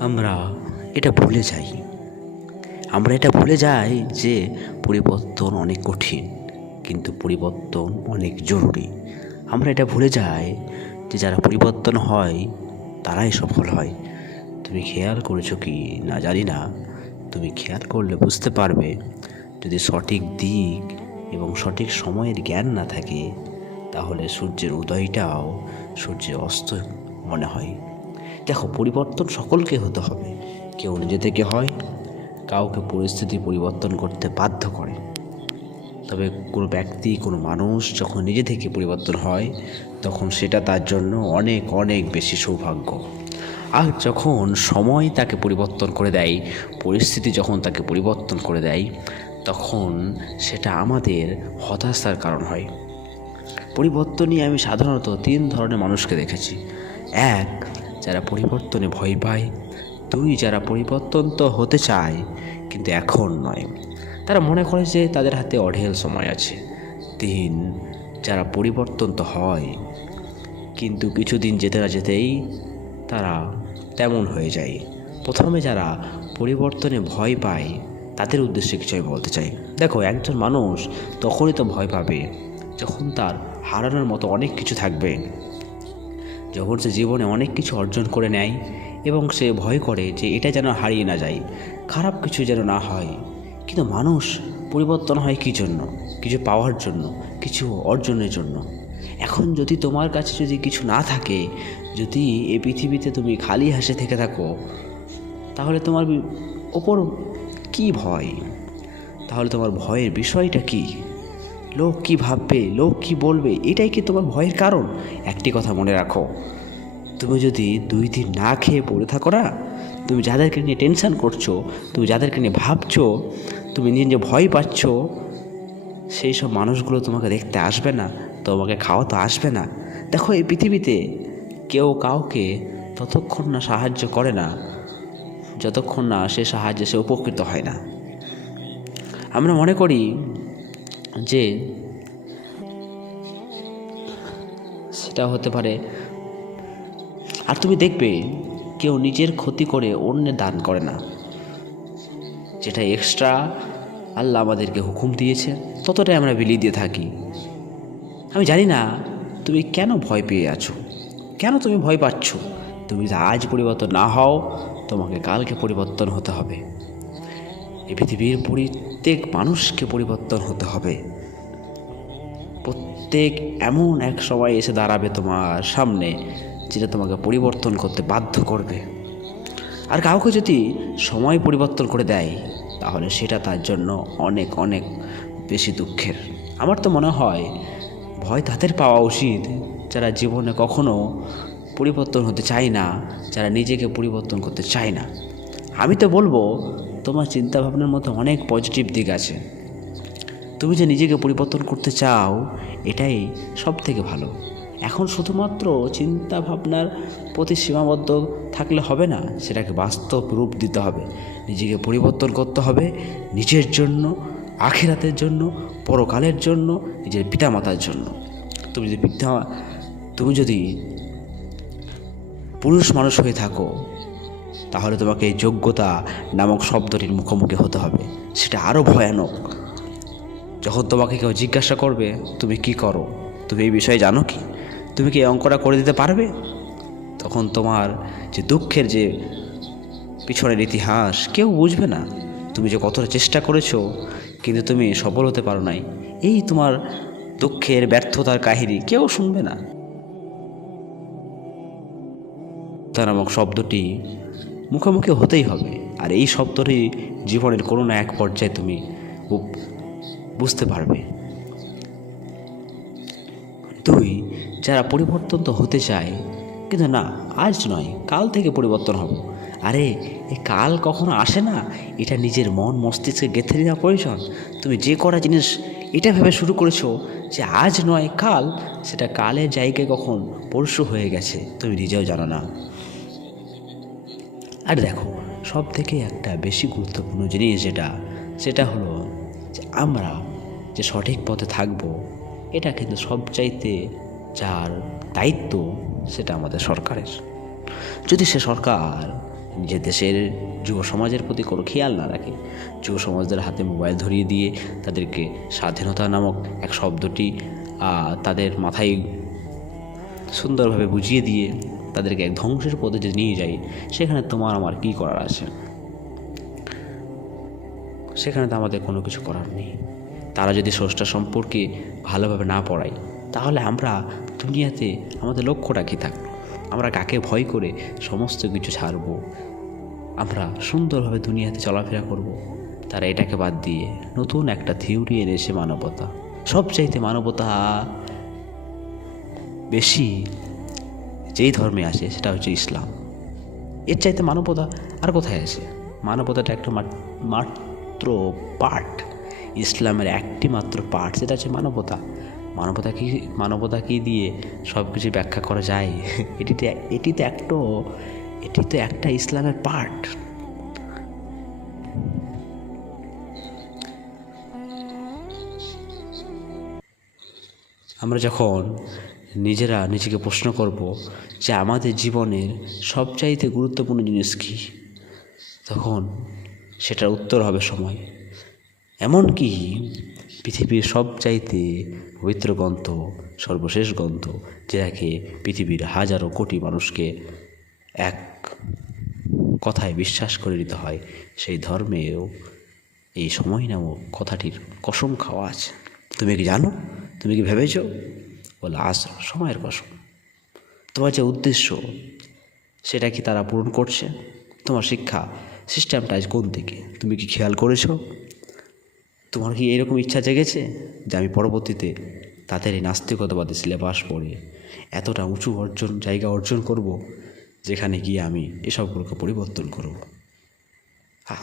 আমরা এটা ভুলে যাই। আমরা এটা ভুলে যাই যে পরিবর্তন অনেক কঠিন, কিন্তু পরিবর্তন অনেক জরুরি। আমরা এটা ভুলে যাই যে যারা পরিবর্তন হয়, তারাই সফল হয়। তুমি খেয়াল করেছ কি? না, জানি না। তুমি খেয়াল করলে বুঝতে পারবে, যদি সঠিক দিক এবং সঠিক সময়ের জ্ঞান না থাকে, তাহলে সূর্যের উদয়টাও সূর্যের অস্ত মনে হয়। দেখো, পরিবর্তন সকলকে হতে হবে। কেউ নিজে থেকে হয়, কাউকে পরিস্থিতি পরিবর্তন করতে বাধ্য করে। তবে কোনো ব্যক্তি, কোনো মানুষ যখন নিজে থেকে পরিবর্তন হয়, তখন সেটা তার জন্য অনেক অনেক বেশি সৌভাগ্য। আর যখন সময় তাকে পরিবর্তন করে দেয়, পরিস্থিতি যখন তাকে পরিবর্তন করে দেয়, তখন সেটা আমাদের হতাশার কারণ হয়। পরিবর্তনই আমি সাধারণত তিন ধরনের মানুষকে দেখেছি। এক যারা পরিবর্তনে ভয় পায়, দুই যারা পরিবর্তন তো হতে চায়, কিন্তু এখন নয়। তারা মনে করে যে তাদের হাতে অঢেল সময় আছে। তিন যারা পরিবর্তন তো হয়, কিন্তু কিছুদিন যেতে না যেতেই তারা তেমন হয়ে যায়। প্রথমে যারা পরিবর্তনে ভয় পায়, তাদের উদ্দেশ্যে কিছু আমি বলতে চাই। দেখো, একজন মানুষ তখনই তো ভয় পাবে যখন তার হারানোর মতো অনেক কিছু থাকবে। যখন সে জীবনে অনেক কিছু অর্জন করে নেয় এবং সে ভয় করে যে এটা যেন হারিয়ে না যায়, খারাপ কিছু যেন না হয়। কিন্তু মানুষ পরিবর্তন হয় কী জন্য? কিছু পাওয়ার জন্য, কিছু অর্জনের জন্য। এখন যদি তোমার কাছে যদি কিছু না থাকে, যদি এই পৃথিবীতে তুমি খালি হাসে থেকে থাকো, তাহলে তোমার ওপর কি ভয়? তাহলে তোমার ভয়ের বিষয়টা কি? লোক কি ভাববে, লোক কি বলবে, এটাই কি তোমার ভয়ের কারণ? একটি কথা মনে রাখো, তুমি যদি দুই দিন না খেয়ে পড়ে থাকো না, তুমি যাদেরকে নিয়ে টেনশন করছ, তুমি যাদেরকে নিয়ে ভাবছ, তুমি নিজে নিজে ভয় পাচ্ছ, সেই সব মানুষগুলো তোমাকে দেখতে আসবে না, তোমাকে খাওয়া তো আসবে না। দেখো এই পৃথিবীতে কেউ কাউকে ততক্ষণ না সাহায্য করে না, যতক্ষণ না সে সাহায্যে সে উপকৃত হয় না। আমরা মনে করি যে সেটা হতে পারে। আর তুমি দেখবে কেউ নিজের ক্ষতি করে অন্যের দান করে না। যেটা এক্সট্রা আল্লাহ আমাদেরকে হুকুম দিয়েছে, ততটাই আমরা বিলিয়ে দিয়ে থাকি। আমি জানি না তুমি কেন ভয় পেয়ে আছো। কেন তুমি ভয় পাচ্ছ? তুমি যদি আজ পরিবর্তন না হও, তোমাকে কালকে পরিবর্তন হতে হবে। এই পৃথিবীর প্রত্যেক মানুষকে পরিবর্তন হতে হবে। প্রত্যেক এমন এক সময় এসে দাঁড়াবে তোমার সামনে, যেটা তোমাকে পরিবর্তন করতে বাধ্য করবে। আর কাউকে যদি সময় পরিবর্তন করে দেয়, তাহলে সেটা তার জন্য অনেক অনেক বেশি দুঃখের। আমার তো মনে হয়, ভয় তাদের পাওয়া উচিত, যারা জীবনে কখনো পরিবর্তন হতে চায় না, যারা নিজেকে পরিবর্তন করতে চায় না। আমি তো বলব তোমার চিন্তাভাবনার মধ্যে অনেক পজিটিভ দিক আছে। তুমি যে নিজেকে পরিবর্তন করতে চাও, এটাই সব থেকে ভালো। এখন শুধুমাত্র চিন্তা ভাবনার প্রতি সীমাবদ্ধ থাকলে হবে না, সেটাকে বাস্তব রূপ দিতে হবে। নিজেকে পরিবর্তন করতে হবে, নিজের জন্য, আখেরাতের জন্য, পরকালের জন্য, নিজের পিতামাতার জন্য। তুমি যদি পিতা, তুমি যদি পুরুষ মানুষ হয়ে থাকো তাহলে তোমাকে এই যোগ্যতা নামক শব্দটির মুখোমুখি হতে হবে। সেটা আরও ভয়ানক। যখন তোমাকে কেউ জিজ্ঞাসা করবে, তুমি কি করো? তুমি এই বিষয়ে জানো কি? তুমি কি অঙ্কটা করে দিতে পারবে? তখন তোমার যে দুঃখের যে পিছনের ইতিহাস, কেউ বুঝবে না। তুমি যে কতটা চেষ্টা করেছ, কিন্তু তুমি সফল হতে পারো নাই। এই তোমার দুঃখের ব্যর্থতার কাহিনী কেউ শুনবে না। নামক শব্দটি মুখোমুখি হতেই হবে। আর এই শব্দটি জীবনের কোনো না এক পর্যায়ে তুমি বুঝতে পারবে। দুই, যারা পরিবর্তন তো হতে চায়, কিন্তু না, আজ নয়, কাল থেকে পরিবর্তন হব। আরে, এ কাল কখনো আসে না? এটা নিজের মন মস্তিষ্কে গেঁথে নেওয়া প্রয়োজন তুমি যে করা জিনিস এটা ভেবে শুরু করেছ যে আজ নয়, কাল, সেটা কালের জায়গায় কখন পরশু হয়ে গেছে, তুমি নিজেও জানো না। আর দেখো সব থেকে একটা বেশি গুরুত্বপূর্ণ জিনিস যেটা, সেটা হলো যে আমরা যে সঠিক পথে থাকব, এটা কিন্তু সবচাইতে যার দায়িত্ব সেটা আমাদের সরকারের। যদি সে সরকার নিজের দেশের যুব সমাজের প্রতি কোনো খেয়াল না রাখে, যুব সমাজদের হাতে মোবাইল ধরিয়ে দিয়ে তাদেরকে স্বাধীনতা নামক এক শব্দটি তাদের মাথায় সুন্দরভাবে বুঝিয়ে দিয়ে তাদেরকে এক ধ্বংসের পথে যদি নিয়ে যাই, সেখানে তোমার আমার কী করার আছে? সেখানে তো আমাদের কোনো কিছু করার নেই। তারা যদি স্রষ্টা সম্পর্কে ভালোভাবে না পড়ায়, তাহলে আমরা দুনিয়াতে আমাদের লক্ষ্যটা কী থাকল? আমরা কাকে ভয় করে সমস্ত কিছু ছাড়বো? আমরা সুন্দরভাবে দুনিয়াতে চলাফেরা করব। তারা এটাকে বাদ দিয়ে নতুন একটা থিওরি এনেছে মানবতা। সবচাইতে মানবতা বেশি যেই ধর্মে আছে সেটা হচ্ছে ইসলাম। এর চাইতে মানবতা আর কোথায় আছে? মানবতাটা একটা মাত- মাত্র পার্ট ইসলামের একটি মাত্র পার্ট সেটা হচ্ছে মানবতা। মানবতা কি মানবতা কি দিয়ে সব কিছু ব্যাখ্যা করা যায়? এটিতে এটি তো একটা এটি তো একটা ইসলামের পার্ট আমরা যখন নিজেরা নিজেকে প্রশ্ন করব যে আমাদের জীবনের সবচাইতে গুরুত্বপূর্ণ জিনিস কী? তখন সেটার উত্তর হবে সময়। এমনকি পৃথিবীর সবচাইতে পবিত্র গ্রন্থ, সর্বশেষ গ্রন্থ যেটাকে পৃথিবীর হাজারো কোটি মানুষকে এক কথায় বিশ্বাস করে নিতে হয়, সেই ধর্মেও এই সময় নামক কথাটির কসম খাওয়া আছে। তুমি কি জানো? তুমি কি ভেবেছো? বলে আস সময়ের কসম তোমার যে উদ্দেশ্য, সেটা কি তারা পূরণ করছে? তোমার শিক্ষা সিস্টেমটা আজ কোন দিকে? তুমি কি খেয়াল করেছ? তোমার কি এরকম ইচ্ছা জেগেছে যে আমি পরবর্তীতে তাদের এই নাস্তিকতাবাদী সিলেবাস পড়ে এতটা উঁচু অর্জন, জায়গা অর্জন করব যেখানে গিয়ে আমি এসবগুলোকে পরিবর্তন করব?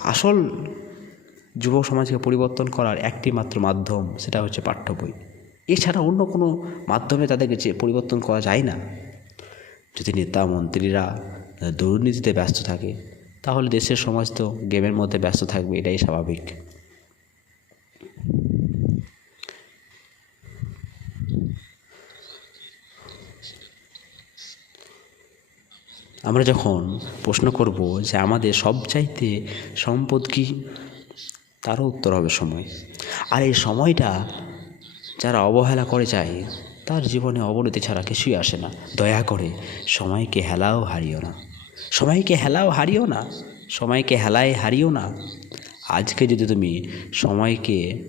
আসল যুব সমাজকে পরিবর্তন করার একটি মাত্র মাধ্যম সেটা হচ্ছে পাঠ্য বই। এছাড়া অন্য কোনো মাধ্যমে তাদেরকে যে পরিবর্তন করা যায় না। যদি নেতা, মন্ত্রীরা দুর্নীতিতে ব্যস্ত থাকে, তাহলে দেশের সমাজ তো গেমের মধ্যে ব্যস্ত থাকবে, এটাই স্বাভাবিক। আমরা যখন প্রশ্ন করব যে আমাদের সবচাইতে সম্পদ কী, তারও উত্তর হবে সময়। আর এই সময়টা যারা অবহেলা করে যায়, তার জীবনে অবনতি ছাড়া কিছুই আসে না। দয়া করে, সময়কে হেলাও হারিও না। সময়কে হেলাও হারিও না। সময়কে হেলায় হারিও না। আজকে যদি তুমি সময়কে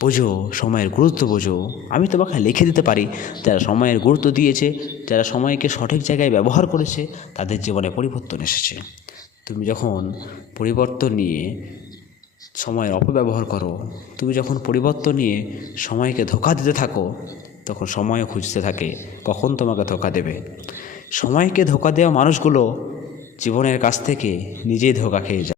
বোঝো, সময়ের গুরুত্ব বোঝো, আমি তোমাকে লিখে দিতে পারি, যারা সময়ের গুরুত্ব দিয়েছে, যারা সময়কে সঠিক জায়গায় ব্যবহার করেছে, তাদের জীবনে পরিবর্তন এসেছে। তুমি যখন পরিবর্তন নিয়ে সময়ের অপব্যবহার করো। তুমি যখন পরিবর্তন নিয়ে সময়কে ধোকা দিতে থাকো, তখন সময়ও খুঁজতে থাকে, কখন তোমাকে ধোকা দেবে। সময়কে ধোকা দেওয়া মানুষগুলো জীবনের কাছ থেকে নিজেই ধোকা খেয়ে যায়।